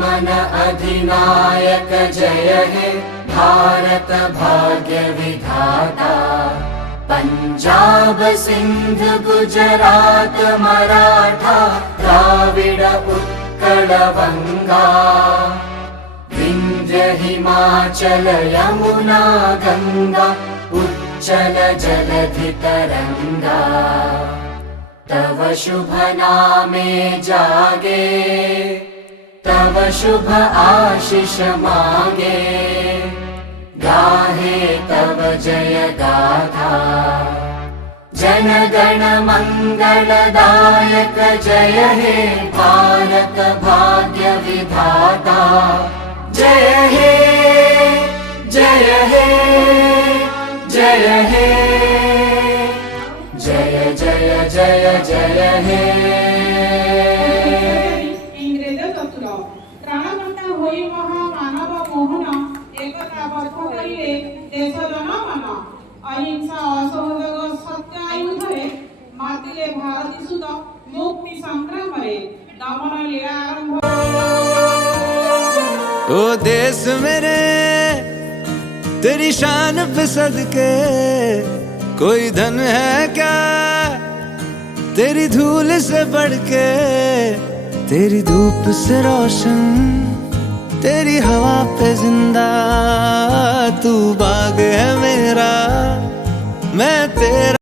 मन अधिनायक जय हे भारत भाग्य विधाता। पंजाब सिंध गुजरात मराठा द्राविड उत्कल बंगा। विंध्य हिमाचल यमुना गंगा उच्चल जलधि तरंगा। तव शुभ नामे जागे तव शुभ आशीष मांगे। गाहे तव जय गाथा जन गण मंगलदायक जय हे भारत भाग्य विधाता। जय हे जय हे जय हे जय जय जय जय हे। इंग्रज चतुर प्राणवंत होई महा मानव मोहन। एकता बद्ध करिले देश जनमन। अहिंसा असहयोग सत्य आयुधरे मातिले भारती सुत मुक्ति संग्राम रे। दमन लीला आरंभ। ओ देश मेरे तेरी शान पे सदके कोई धन है क्या तेरी धूल से बढ़ के। तेरी धूप से रोशन तेरी हवा पे जिंदा। तू बाग है मेरा मैं तेरा।